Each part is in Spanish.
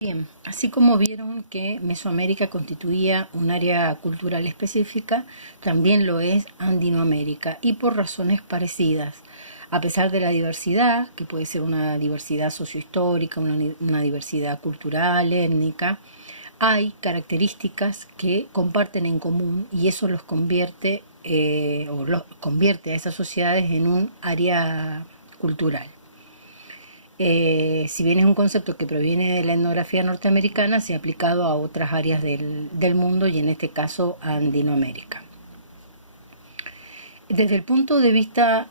Bien, así como vieron que Mesoamérica constituía un área cultural específica, también lo es Andinoamérica, y por razones parecidas. A pesar de la diversidad, que puede ser una diversidad sociohistórica, una diversidad cultural, étnica, hay características que comparten en común y eso los convierte, convierte a esas sociedades en un área cultural. Si bien es un concepto que proviene de la etnografía norteamericana, se ha aplicado a otras áreas del mundo y en este caso a Andinoamérica. Desde el punto de vista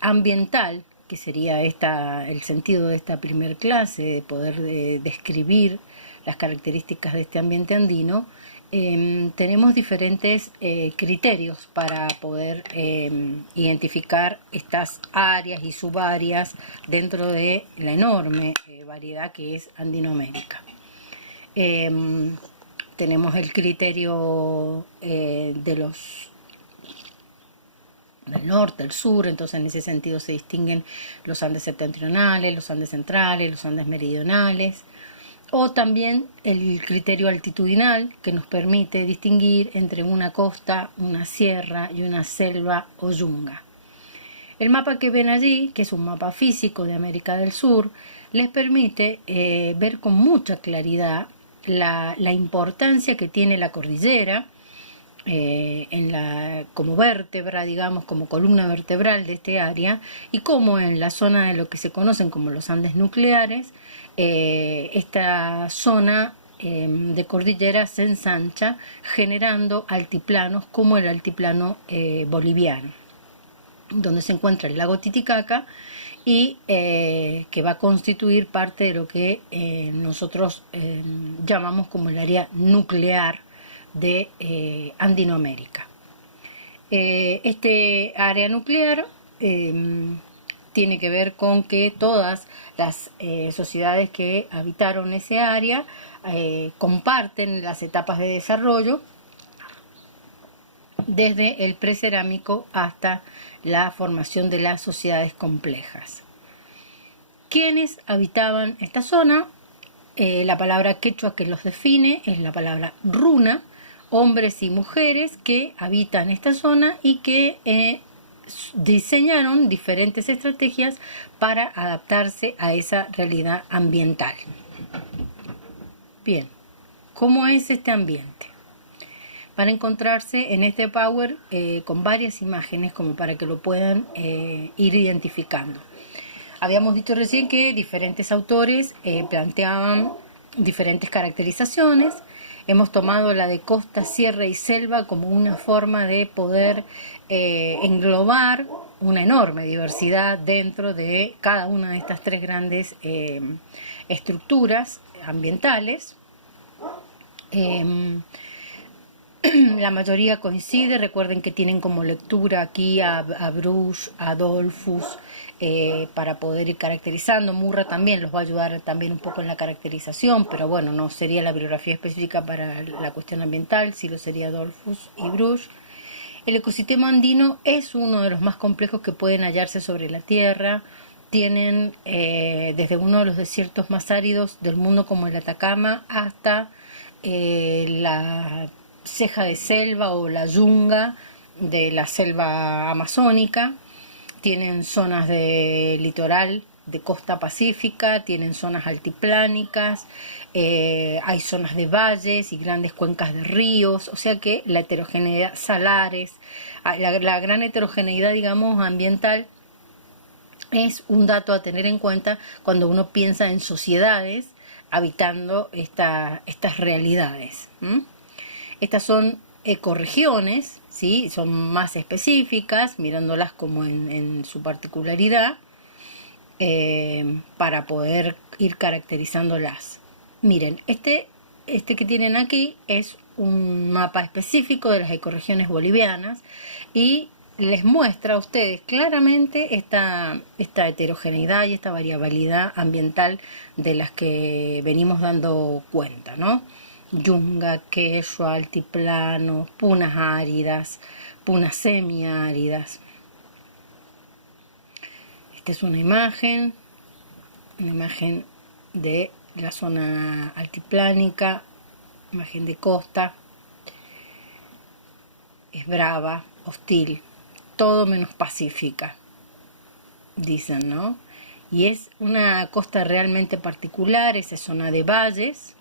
ambiental, que sería el sentido de esta primer clase, de poder describir las características de este ambiente andino, tenemos diferentes criterios para poder identificar estas áreas y subáreas dentro de la enorme variedad que es Andinoamérica. Tenemos el criterio del norte, el sur, entonces en ese sentido se distinguen los Andes septentrionales, los Andes centrales, los Andes meridionales, o también el criterio altitudinal que nos permite distinguir entre una costa, una sierra y una selva o yunga. El mapa que ven allí, que es un mapa físico de América del Sur, les permite ver con mucha claridad la importancia que tiene la cordillera como vértebra, digamos, como columna vertebral de este área, y como en la zona de lo que se conocen como los Andes nucleares, esta zona de cordillera se ensancha generando altiplanos como el altiplano boliviano, donde se encuentra el lago Titicaca y que va a constituir parte de lo que nosotros llamamos como el área nuclear de Andinoamérica. Este área nuclear tiene que ver con que todas las sociedades que habitaron ese área comparten las etapas de desarrollo desde el precerámico hasta la formación de las sociedades complejas. ¿Quiénes habitaban esta zona? La palabra quechua que los define es la palabra runa, hombres y mujeres que habitan esta zona y que diseñaron diferentes estrategias para adaptarse a esa realidad ambiental. Bien, ¿cómo es este ambiente? Van a encontrarse en este Power con varias imágenes como para que lo puedan ir identificando. Habíamos dicho recién que diferentes autores planteaban diferentes caracterizaciones. Hemos tomado la de costa, sierra y selva como una forma de poder englobar una enorme diversidad dentro de cada una de estas tres grandes estructuras ambientales. La mayoría coincide, recuerden que tienen como lectura aquí a Bruch, a Dollfuss, para poder ir caracterizando. Murra también los va a ayudar también un poco en la caracterización, pero bueno, no sería la bibliografía específica para la cuestión ambiental, sí lo sería Dollfuss y Bruch. El ecosistema andino es uno de los más complejos que pueden hallarse sobre la Tierra. Tienen desde uno de los desiertos más áridos del mundo como el Atacama hasta la ceja de selva o la yunga de la selva amazónica. Tienen zonas de litoral, de costa pacífica, tienen zonas altiplánicas, hay zonas de valles y grandes cuencas de ríos, o sea que la heterogeneidad, salares, la gran heterogeneidad, digamos, ambiental es un dato a tener en cuenta cuando uno piensa en sociedades habitando estas realidades. Estas son ecorregiones, ¿sí? Son más específicas, mirándolas como en su particularidad, para poder ir caracterizándolas. Miren, este que tienen aquí es un mapa específico de las ecorregiones bolivianas y les muestra a ustedes claramente esta heterogeneidad y esta variabilidad ambiental de las que venimos dando cuenta, ¿no? Yunga, quechua, altiplano, punas áridas, punas semiáridas. Esta es una imagen de la zona altiplánica, imagen de costa, es brava, hostil, todo menos pacífica, dicen, ¿no? Y es una costa realmente particular, esa zona de valles,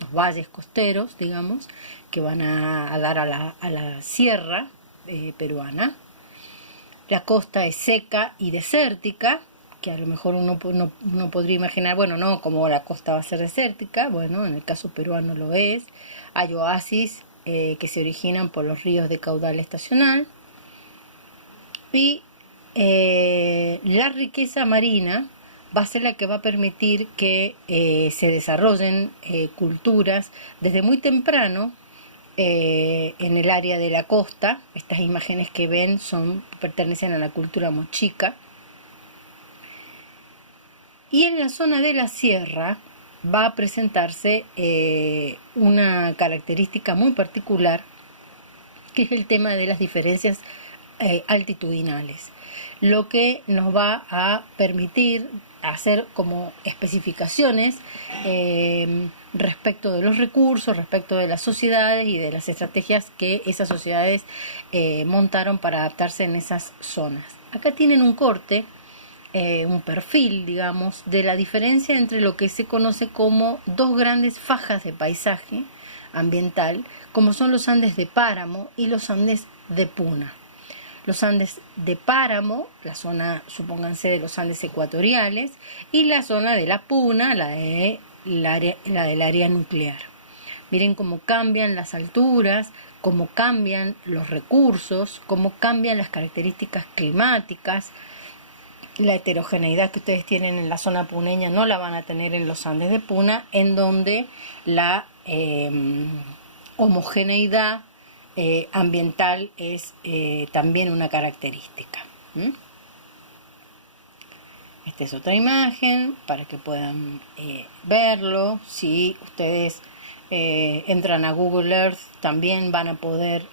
los valles costeros, digamos, que van a dar a la sierra peruana. La costa es seca y desértica, que a lo mejor uno podría imaginar, bueno, no, como la costa va a ser desértica, bueno, en el caso peruano lo es. Hay oasis que se originan por los ríos de caudal estacional. Y la riqueza marina va a ser la que va a permitir que se desarrollen culturas desde muy temprano en el área de la costa. Estas imágenes que ven pertenecen a la cultura mochica. Y en la zona de la sierra va a presentarse una característica muy particular, que es el tema de las diferencias altitudinales, lo que nos va a permitir hacer como especificaciones respecto de los recursos, respecto de las sociedades y de las estrategias que esas sociedades montaron para adaptarse en esas zonas. Acá tienen un corte, un perfil, digamos, de la diferencia entre lo que se conoce como dos grandes fajas de paisaje ambiental, como son los Andes de páramo y los Andes de puna. Los Andes de páramo, la zona, supónganse, de los Andes ecuatoriales, y la zona de la puna, la del área nuclear. Miren cómo cambian las alturas, cómo cambian los recursos, cómo cambian las características climáticas. La heterogeneidad que ustedes tienen en la zona puneña no la van a tener en los Andes de Puna, en donde la homogeneidad ambiental es también una característica. Esta es otra imagen para que puedan verlo. Si ustedes entran a Google Earth, también van a poder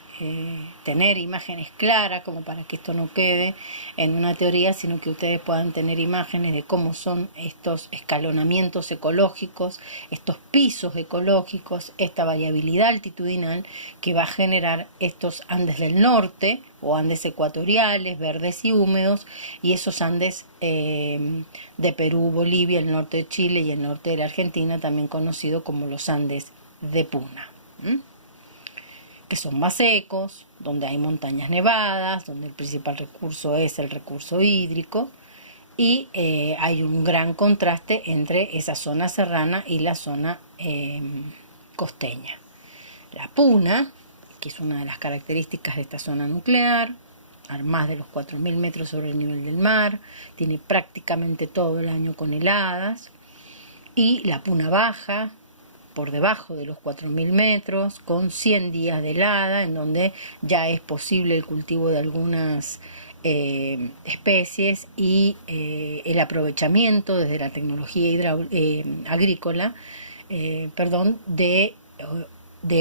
tener imágenes claras, como para que esto no quede en una teoría, sino que ustedes puedan tener imágenes de cómo son estos escalonamientos ecológicos, estos pisos ecológicos, esta variabilidad altitudinal que va a generar estos Andes del norte o Andes ecuatoriales, verdes y húmedos, y esos Andes de Perú, Bolivia, el norte de Chile y el norte de la Argentina, también conocido como los Andes de Puna. Que son más secos, donde hay montañas nevadas, donde el principal recurso es el recurso hídrico, y hay un gran contraste entre esa zona serrana y la zona costeña. La puna, que es una de las características de esta zona nuclear, a más de los 4.000 metros sobre el nivel del mar, tiene prácticamente todo el año con heladas, y la puna baja, por debajo de los 4.000 metros, con 100 días de helada, en donde ya es posible el cultivo de algunas especies y el aprovechamiento desde la tecnología agrícola de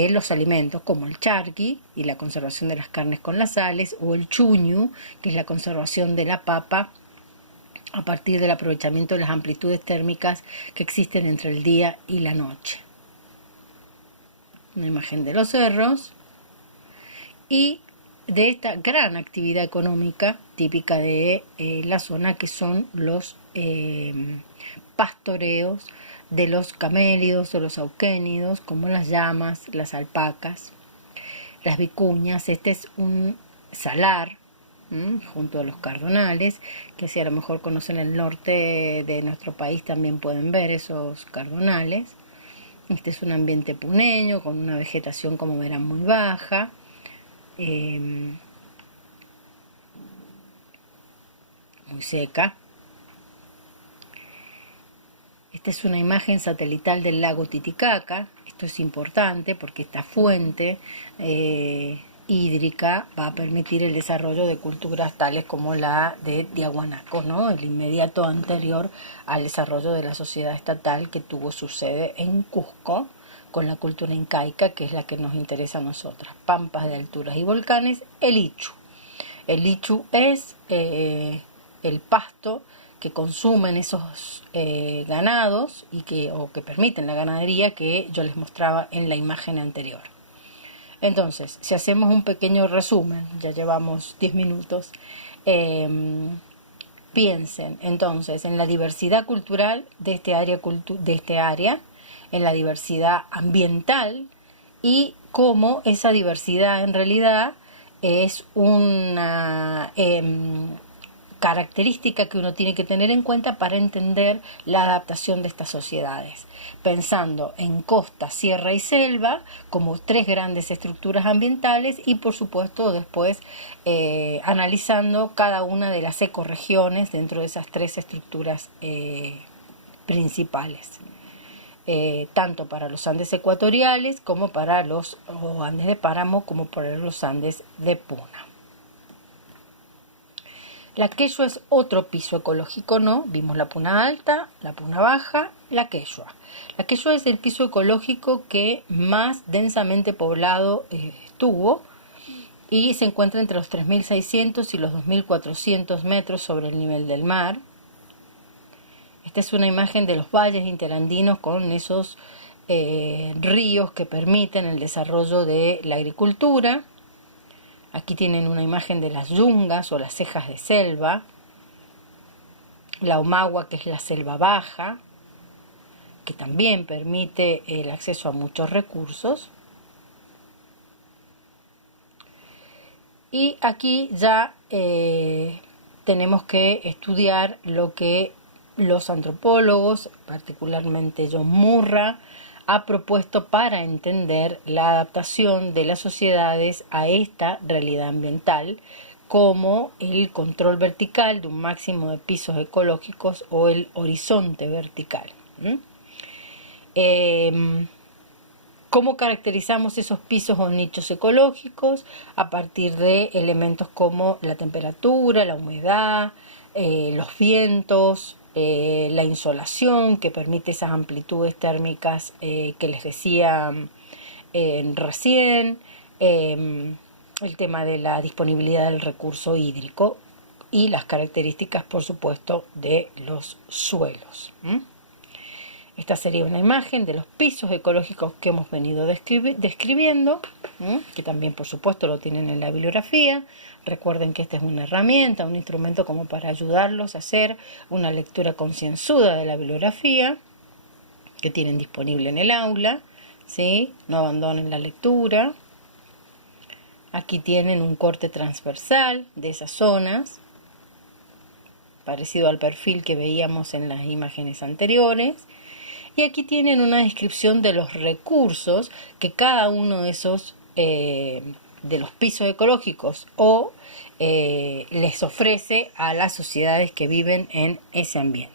los alimentos, como el charqui y la conservación de las carnes con las sales, o el chuñu, que es la conservación de la papa a partir del aprovechamiento de las amplitudes térmicas que existen entre el día y la noche. Una imagen de los cerros y de esta gran actividad económica típica de la zona, que son los pastoreos de los camélidos o los auquénidos, como las llamas, las alpacas, las vicuñas. Este es un salar junto a los cardonales, que si a lo mejor conocen el norte de nuestro país también pueden ver esos cardonales. Este es un ambiente puneño con una vegetación, como verán, muy baja. Muy seca. Esta es una imagen satelital del lago Titicaca. Esto es importante porque esta fuente hídrica va a permitir el desarrollo de culturas tales como la de Tiahuanaco, ¿no? El inmediato anterior al desarrollo de la sociedad estatal que tuvo su sede en Cusco, con la cultura incaica, que es la que nos interesa a nosotras. Pampas de alturas y volcanes, el ichu. El ichu es el pasto que consumen esos ganados o que permiten la ganadería que yo les mostraba en la imagen anterior. Entonces, si hacemos un pequeño resumen, ya llevamos 10 minutos, piensen entonces en la diversidad cultural de este área, en la diversidad ambiental y cómo esa diversidad en realidad es una característica que uno tiene que tener en cuenta para entender la adaptación de estas sociedades, pensando en costa, sierra y selva como tres grandes estructuras ambientales y por supuesto después analizando cada una de las ecorregiones dentro de esas tres estructuras principales. Tanto para los Andes ecuatoriales como para los Andes de páramo como para los Andes de puna. La Quechua es otro piso ecológico, ¿no? Vimos la puna alta, la puna baja, la Quechua. La Quechua es el piso ecológico que más densamente poblado estuvo y se encuentra entre los 3.600 y los 2.400 metros sobre el nivel del mar. Esta es una imagen de los valles interandinos con esos ríos que permiten el desarrollo de la agricultura. Aquí tienen una imagen de las yungas o las cejas de selva, la Omagua, que es la selva baja, que también permite el acceso a muchos recursos. Y aquí ya tenemos que estudiar lo que los antropólogos, particularmente John Murra, ha propuesto para entender la adaptación de las sociedades a esta realidad ambiental, como el control vertical de un máximo de pisos ecológicos o el horizonte vertical. ¿Cómo caracterizamos esos pisos o nichos ecológicos? A partir de elementos como la temperatura, la humedad, los vientos, la insolación, que permite esas amplitudes térmicas que les decía recién, el tema de la disponibilidad del recurso hídrico y las características, por supuesto, de los suelos. Esta sería una imagen de los pisos ecológicos que hemos venido describiendo, que también por supuesto lo tienen en la bibliografía. Recuerden que esta es una herramienta, un instrumento como para ayudarlos a hacer una lectura concienzuda de la bibliografía que tienen disponible en el aula, ¿sí? No abandonen la lectura. Aquí tienen un corte transversal de esas zonas, parecido al perfil que veíamos en las imágenes anteriores. Y aquí tienen una descripción de los recursos que cada uno de esos, de los pisos ecológicos les ofrece a las sociedades que viven en ese ambiente.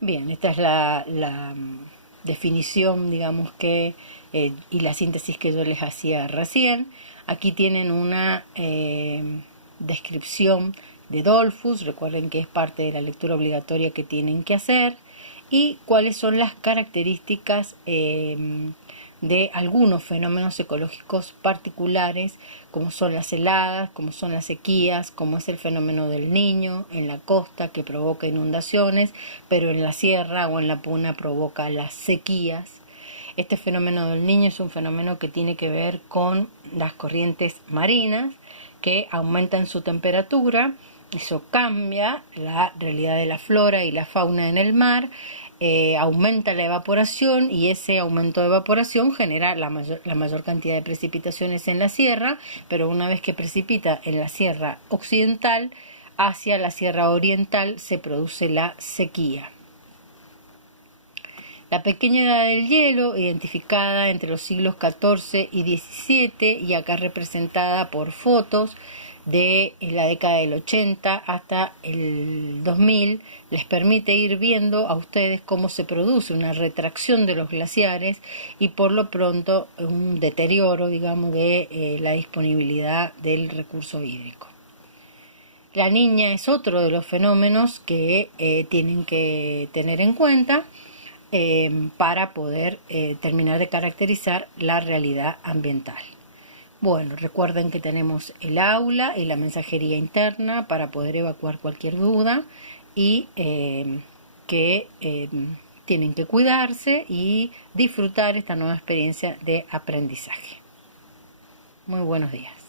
Bien, esta es la definición, digamos que, y la síntesis que yo les hacía recién. Aquí tienen una descripción de Dollfuss, recuerden que es parte de la lectura obligatoria que tienen que hacer, y cuáles son las características de algunos fenómenos ecológicos particulares, como son las heladas, como son las sequías, como es el fenómeno del Niño en la costa que provoca inundaciones, pero en la sierra o en la puna provoca las sequías. Este fenómeno del Niño es un fenómeno que tiene que ver con las corrientes marinas que aumentan su temperatura. Eso cambia la realidad de la flora y la fauna en el mar, aumenta la evaporación y ese aumento de evaporación genera la mayor cantidad de precipitaciones en la sierra, pero una vez que precipita en la sierra occidental, hacia la sierra oriental se produce la sequía. La pequeña edad del hielo, identificada entre los siglos XIV y XVII y acá representada por fotos de la década del 80 hasta el 2000, les permite ir viendo a ustedes cómo se produce una retracción de los glaciares y por lo pronto un deterioro, digamos, de la disponibilidad del recurso hídrico. La niña es otro de los fenómenos que tienen que tener en cuenta. para poder terminar de caracterizar la realidad ambiental. Bueno, recuerden que tenemos el aula y la mensajería interna para poder evacuar cualquier duda y que tienen que cuidarse y disfrutar esta nueva experiencia de aprendizaje. Muy buenos días.